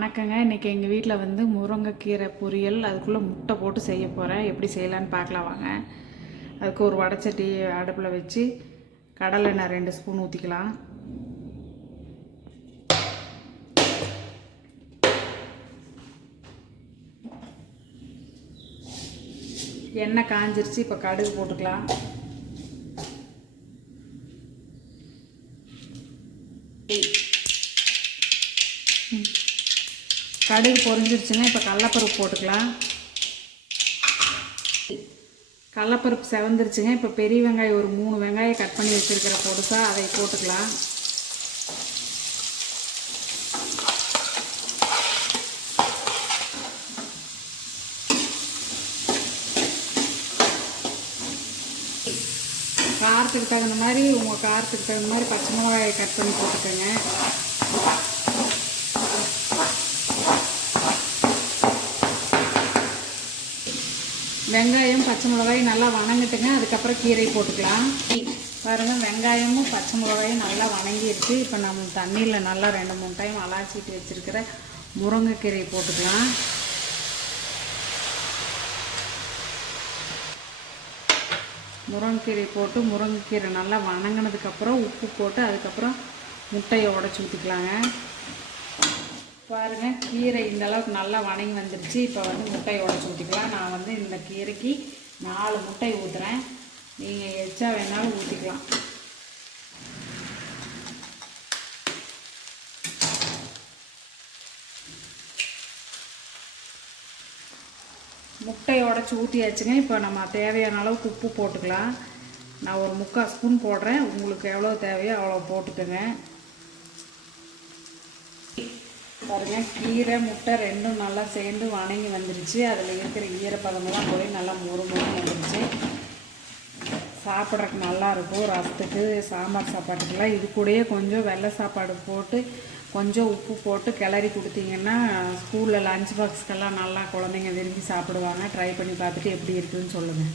வணக்கங்க. இன்றைக்கி எங்கள் வீட்டில் வந்து முருங்கைக்கீரை பொரியல், அதுக்குள்ளே முட்டை போட்டு செய்ய போகிறேன். எப்படி செய்யலான்னு பார்க்கலாம் வாங்க. அதுக்கு ஒரு வடைச்சட்டி அடுப்பில் வச்சு கடலெண்ணெய் 2 ஸ்பூன் ஊற்றிக்கலாம். எண்ணெய் காஞ்சிருச்சு. இப்போ கடுகு போட்டுக்கலாம். கடுகு பொரிஞ்சிருச்சுங்க. இப்போ கடலப்பருப்பு போட்டுக்கலாம். கடலப்பருப்பு செவந்துருச்சுங்க. இப்போ பெரிய வெங்காயம் ஒரு 3 வெங்காயம் கட் பண்ணி வச்சுருக்கிற பொடுசா அதை போட்டுக்கலாம். காரத்துக்கு தகுந்த மாதிரி உங்கள் காரத்துக்கு தகுந்த மாதிரி பச்சை மிளகாயை கட் பண்ணி போட்டுக்கோங்க. வெங்காயம் பச்சை மிளகாயும் நல்லா வணங்கிட்டுங்க. அதுக்கப்புறம் கீரை போட்டுக்கலாம். பாருங்கள், வெங்காயமும் பச்சை மிளகாயும் நல்லா வணங்கிடுச்சு. இப்போ நம்ம தண்ணியில் நல்லா 2-3 டைம் அலாச்சிட்டு வச்சுருக்கிற முருங்கைக்கீரை போட்டுக்கலாம். முருங்கைக்கீரை போட்டு முருங்கைக்கீரை நல்லா வணங்கினதுக்கப்புறம் உப்பு போட்டு அதுக்கப்புறம் முட்டையை உடச்சி ஊற்றிக்கலாங்க. பாருங்கள், கீரை இந்த அளவுக்கு நல்லா வணங்கி வந்துடுச்சு. இப்போ வந்து முட்டையை உடச்சி ஊற்றிக்கலாம். நான் வந்து இந்த கீரைக்கு 4 முட்டை ஊற்றுறேன். நீங்கள் எச்சா வேணாலும் ஊற்றிக்கலாம். முட்டையை உடச்சி ஊற்றியாச்சுங்க. இப்போ நம்ம தேவையான அளவுக்கு உப்பு போட்டுக்கலாம். நான் ஒரு 3/4 ஸ்பூன் போடுறேன். உங்களுக்கு எவ்வளோ தேவையோ அவ்வளோ போட்டுக்கோங்க. பாருங்கள், கீரை முட்டை ரெண்டும் நல்லா சேர்ந்து வணங்கி வந்துடுச்சு. அதில் இருக்கிற ஈரப்பதமெல்லாம் போய் நல்லா முறுமுறுன்னு வந்துடுச்சு. சாப்பிட்றதுக்கு நல்லாயிருக்கும். ரசத்துக்கு, சாம்பார் சாப்பாட்டுக்கெல்லாம் இது கூடயே கொஞ்சம் வெள்ளை சாப்பாடு போட்டு கொஞ்சம் உப்பு போட்டு கிளறி கொடுத்தீங்கன்னா ஸ்கூலில் லஞ்ச் பாக்ஸ்க்கெல்லாம் நல்லா குழந்தைங்க விரும்பி சாப்பிடுவாங்க. ட்ரை பண்ணி பார்த்துட்டு எப்படி இருக்குதுன்னு சொல்லுங்கள்.